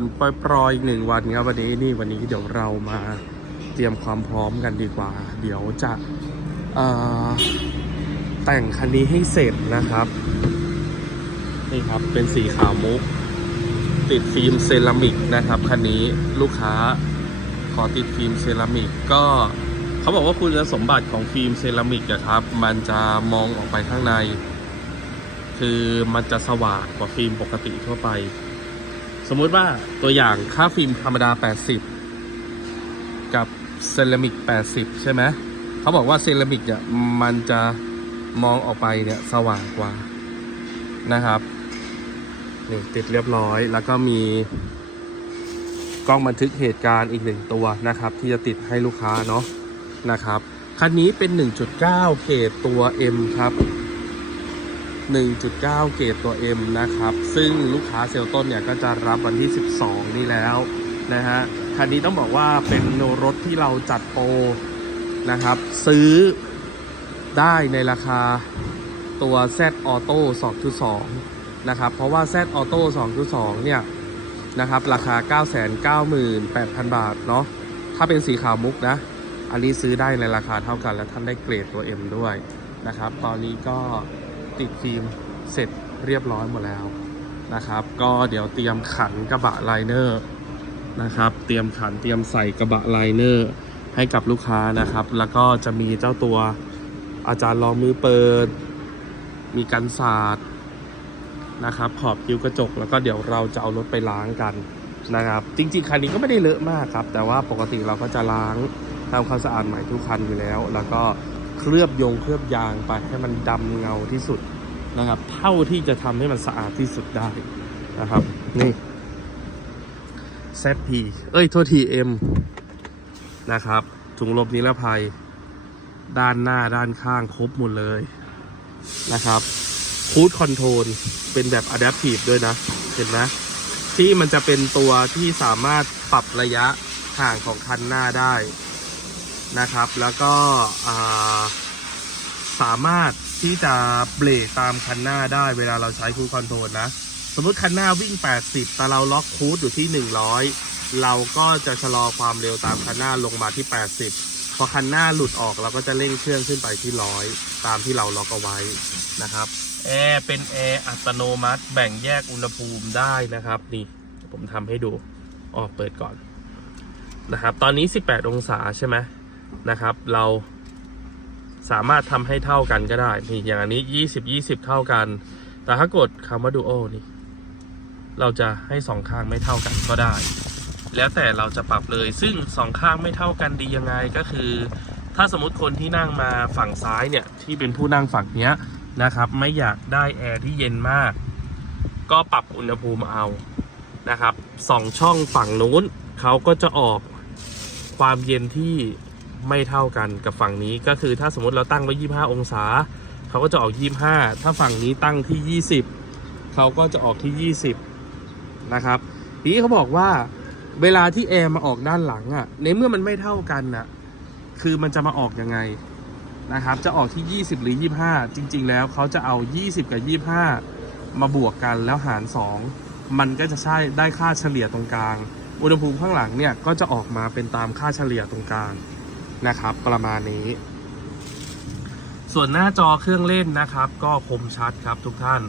นปล่อยๆอีกหนึ่งวันครับวันนี้นี่วันนี้เดี๋ยวเรามาเตรียมความพร้อมกันดีกว่า เดี๋ยวจะแต่งคันนี้ให้เสร็จนะครับนี่ครับเป็นสีขาวมุก ติดฟิล์มเซรามิกนะครับคันนี้ลูกค้าขอติดฟิล์มเซรามิกก็เขาบอกว่าคุณสมบัติของฟิล์มเซรามิกอะครับ มันจะมองออกไปข้างใน คือมันจะสว่างกว่าฟิล์มปกติทั่วไป สมมุติว่าตัวอย่างค่าฟิล์มธรรมดา 80 กับเซรามิก 80 ใช่ไหมเขาบอกว่าเซรามิกเนี่ยมันจะมองออกไปเนี่ยสว่างกว่านะครับนี่ติดเรียบร้อยแล้วก็มีกล้องบันทึกเหตุการณ์อีกหนึ่งตัวนะครับ ที่จะติดให้ลูกค้าเนาะนะครับ คันนี้เป็น 1.9เกรดตัว M ครับ 1.9 เกรดตัว M นะครับ ซึ่งลูกค้าเซลล์ต้นเนี่ยก็จะรับวันที่ 12 นี่แล้วนะฮะ คันนี้ต้องบอกว่าเป็นรถที่เราจัดโปรนะครับ ซื้อได้ในราคาตัว Z Auto 2.2 นะครับ เพราะว่า Z Auto 2.2 เนี่ยนะครับ ราคา 998,000 บาทเนาะ ถ้าเป็นสีขาวมุกนะ อันนี้ซื้อได้ในราคาเท่ากันและท่านได้เกรดตัว M ด้วยนะครับ ตอนนี้ก็ ติดฟิล์มเสร็จเรียบร้อยหมดแล้วนะครับ ก็เดี๋ยวเตรียมขันกระบะไลเนอร์นะครับ เตรียมขันเตรียมใส่กระบะไลเนอร์ให้กับลูกค้านะครับ แล้วก็จะมีเจ้าตัวอาจารย์รองมือเปิด มีกันศาสตร์นะครับ ขอบคิ้วกระจก แล้วก็เดี๋ยวเราจะเอารถไปล้างกันนะครับ จริงๆคันนี้ก็ไม่ได้เลอะมากครับ แต่ว่าปกติเราก็จะล้างทำความสะอาดใหม่ทุกคันอยู่แล้ว แล้วก็ เคลือบยงเคลือบยางไปให้มันดำเงาที่สุดนะครับ เท่าที่จะทำให้มันสะอาดที่สุดได้นะครับ นี่ ZP เอ้ย โทษที M นะครับ ถุงลมนิรภัย ด้านหน้าด้านข้างครบหมดเลยนะครับคูดคอนโทรลเป็นแบบ Adaptive ด้วยนะ เห็นไหมที่มันจะเป็นตัวที่สามารถปรับระยะห่างของคันหน้าได้ นะครับ แล้วก็สามารถที่จะเบรกตามคันหน้าได้เวลาเราใช้คูดคอนโทรลนะ สมมติคันหน้าวิ่ง 80 แต่เราล็อกคูดอยู่ที่ 100 เราก็จะชะลอความเร็วตามคันหน้าลงมาที่ 80 พอคันหน้าหลุดออกเราก็จะเร่งเครื่องขึ้นไปที่ 100 ตามที่เราล็อกเอาไว้นะครับแอร์เป็นแอร์อัตโนมัติ แบ่งแยกอุณหภูมิได้นะครับ นี่ผมทำให้ดูออกเปิดก่อนนะครับ ตอนนี้ 18 องศาใช่ไหม นะครับ เราสามารถทำให้เท่ากันก็ได้ นี่อย่างอันนี้20 20เท่ากัน แต่ถ้ากดคำว่าดูโอนี่ เราจะให้สองข้างไม่เท่ากันก็ได้ แล้วแต่เราจะปรับเลย ซึ่งสองข้างไม่เท่ากันดียังไงก็คือ ถ้าสมมติคนที่นั่งมาฝั่งซ้ายเนี่ย ที่เป็นผู้นั่งฝั่งเนี้ยนะครับ ไม่อยากได้แอร์ที่เย็นมาก ก็ปรับอุณหภูมิเอา นะครับสองช่องฝั่งนู้นเขาก็จะออกความเย็นที่ ไม่เท่ากันกับฝั่งนี้ก็คือถ้าสมมติเราตั้งไว้ 25 องศา เขาก็จะออก 25 ถ้าฝั่งนี้ตั้งที่ 20 เขาก็จะออกที่ 20 นะครับทีนี้เขาบอกว่าเวลาที่แอร์มาออกด้านหลังอะ่ะในเมื่อมันไม่เท่ากันน่ะคือมันจะมาออกยังไงนะครับจะออกที่ 20 หรือ 25 จริง ๆ แล้วเขาจะเอา 20 กับ 25 มาบวกกันแล้วหาร 2 มันก็จะใช่ได้ค่าเฉลี่ยตรงกลาง อุณหภูมิข้างหลังเนี่ยก็จะออกมาเป็นตามค่าเฉลี่ยตรงกลาง นะครับ ประมาณนี้ ส่วนหน้าจอเครื่องเล่นนะครับ ก็คมชัดครับทุกท่าน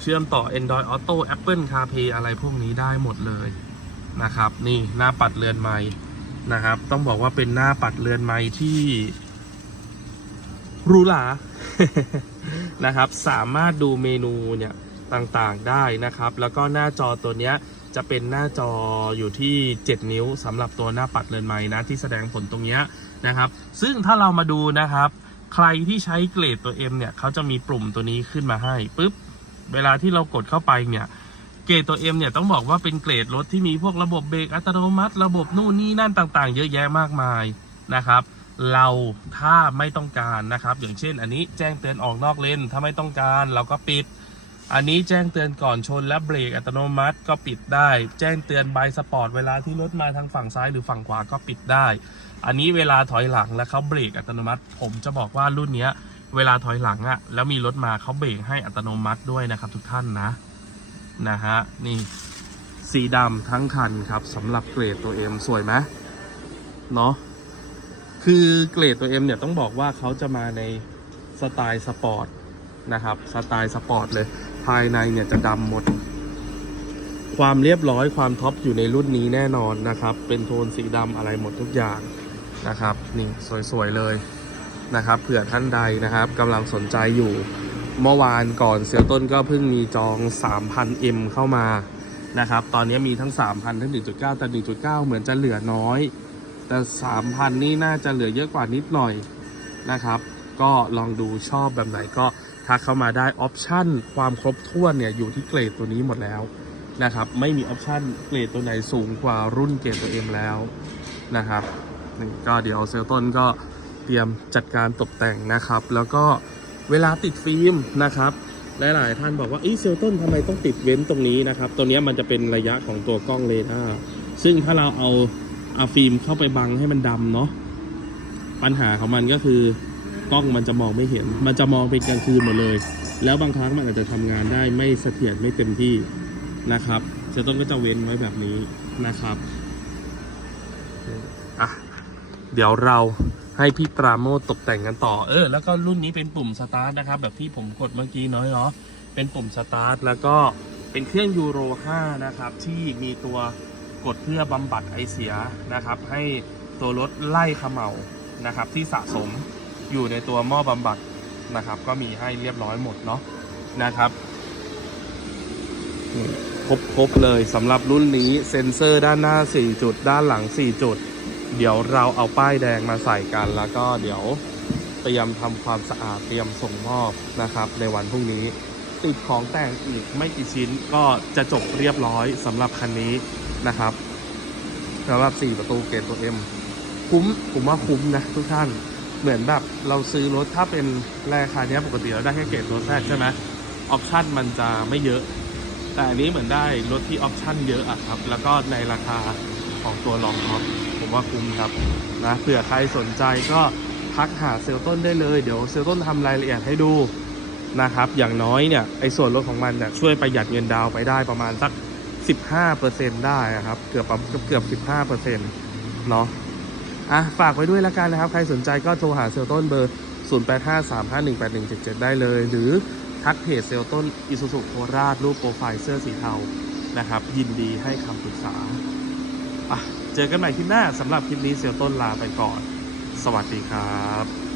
เชื่อมต่อ Android Auto Apple CarPlay อะไรพวกนี้ได้หมดเลยนะครับ นี่หน้าปัดเรือนไม้นะครับ ต้องบอกว่าเป็นหน้าปัดเรือนไม้ที่หรูหรานะครับ สามารถดูเมนูเนี่ยต่างๆได้นะครับ แล้วก็หน้าจอตัวเนี้ย จะเป็นหน้าจออยู่ที่ 7 นิ้วสำหรับตัวหน้าปัดเรือนไม้นะที่แสดงผลตรงนี้นะครับ ซึ่งถ้าเรามาดูนะครับ ใครที่ใช้เกรดตัว M เนี่ยเขาจะมีปุ่มตัวนี้ขึ้นมาให้ปุ๊บเวลาที่เรากดเข้าไปเนี่ยเกรดตัว M เนี่ยต้องบอกว่าเป็นเกรดรถที่มีพวกระบบเบรกอัตโนมัติ ระบบนู่นนี่นั่นต่างๆ เยอะแยะมากมายนะครับเราถ้าไม่ต้องการนะครับ อย่างเช่นอันนี้แจ้งเตือนออกนอกเลนถ้าไม่ต้องการเราก็ปิด อันนี้แจ้งเตือนก่อนชนและเบรกอัตโนมัติก็ปิดได้ แจ้งเตือนใบสปอร์ตเวลาที่รถมาทางฝั่งซ้ายหรือฝั่งขวาก็ปิดได้ อันนี้เวลาถอยหลังแล้วเขาเบรกอัตโนมัติ ผมจะบอกว่ารุ่นนี้เวลาถอยหลังอะแล้วมีรถมาเขาเบรกให้อัตโนมัติด้วยนะครับ ทุกท่านนะนะฮะนี่สีดำทั้งคันครับสำหรับเกรดตัว M สวยไหมเนาะคือเกรดตัว M เนี่ยต้องบอกว่าเขาจะมาในสไตล์สปอร์ตนะครับสไตล์สปอร์ตเลย ภายในเนี่ยจะดำหมด ความเรียบร้อยความท็อปอยู่ในรุ่นนี้แน่นอนนะครับ เป็นโทนสีดำอะไรหมดทุกอย่างนะครับ นี่สวยๆเลยนะครับเผื่อท่านใดนะครับกำลังสนใจอยู่เมื่อวานก่อนเซียวต้นก็เพิ่งมีจอง 3,000M เข้ามานะครับ ตอนนี้มีทั้ง 3,000 ทั้ง 1.9 แต่ 1.9 เหมือนจะเหลือน้อย แต่ 3,000 นี่น่าจะเหลือเยอะกว่านิดหน่อยนะครับ ก็ลองดูชอบแบบไหนก็ ทักเข้ามาได้ออปชันความครบถ้วนเนี่ยอยู่ที่เกรดตัวนี้หมดแล้วนะครับไม่มีออปชันเกรดตัวไหนสูงกว่ารุ่นเกรดตัวเองแล้วนะครับนี่ก็เดี๋ยวเซลต้นก็เตรียมจัดการตกแต่งนะครับ แล้วก็เวลาติดฟิล์มนะครับหลายๆท่านบอกว่าเอ้เซลต้นทำไมต้องติดเว้นตรงนี้นะครับตัวนี้มันจะเป็นระยะของตัวกล้องเรดาร์ซึ่งถ้าเราเอาเอาฟิล์มเข้าไปบังให้มันดำเนาะปัญหาของมันก็คือ กล้องมันจะมองไม่เห็น มันจะมองเป็นกลางคืนหมดเลย แล้วบางครั้งมันอาจจะทำงานได้ไม่เสถียรไม่เต็มที่นะครับเซต้นก็จะเว้นไว้แบบนี้นะครับอะเดี๋ยวเราให้พี่ปราโมทตกแต่งกันต่อ เออ แล้วก็รุ่นนี้เป็นปุ่มสตาร์ทนะครับ แบบที่ผมกดเมื่อกี้น้อยเนาะเป็นปุ่มสตาร์ทแล้วก็เป็นเครื่องยูโร 5 นะครับ ที่มีตัวกดเพื่อบำบัดไอเสียนะครับ ให้ตัวรถไล่เขม่านะครับ ที่สะสม อยู่ในตัวหม้อบำบัดนะครับ ก็มีให้เรียบร้อยหมดเนาะนะครับครบครบเลยสำหรับรุ่นนี้เซ็นเซอร์ด้านหน้า 4 จุด ด้านหลัง 4 จุด เดี๋ยวเราเอาป้ายแดงมาใส่กัน แล้วก็เดี๋ยวเตรียมทำความสะอาดเตรียมส่งมอบนะครับ ในวันพรุ่งนี้ ติดของแต่งอีกไม่กี่ชิ้นก็จะจบเรียบร้อยสำหรับคันนี้นะครับสำหรับ 4 ประตูเกตตัว M คุ้มผมว่าคุ้มนะทุกท่าน เหมือนแบบเราซื้อรถถ้าเป็นราคาเนี้ยปกติเราได้แค่เกตตัวแรกใช่ไหมออปชั่นมันจะไม่เยอะ แต่อันนี้เหมือนได้รถที่ออปชั่นเยอะอะครับ แล้วก็ในราคาของตัวรองท็อปผมว่าคุ้มครับนะเผื่อใครสนใจก็ทักหาเซลต้นได้เลย เดี๋ยวเซลต้นทำรายละเอียดให้ดูนะครับ อย่างน้อยเนี่ยไอ้ส่วนลดของมันเนี่ยช่วยประหยัดเงินดาวไปได้ประมาณสัก 15%ได้ครับ เกือบประเกือบเกือบ 15%เนาะ อะฝากไว้ด้วยละกันนะครับ ใครสนใจก็โทรหาเซลต้นเบอร์ 0853518177 ได้เลย หรือทักเพจเซลต้นอิสุสุโคราชรูปโปรไฟล์เสื้อสีเทานะครับ ยินดีให้คำปรึกษาอะเจอกันใหม่คลิปหน้าสำหรับคลิปนี้เซลต้นลาไปก่อน สวัสดีครับ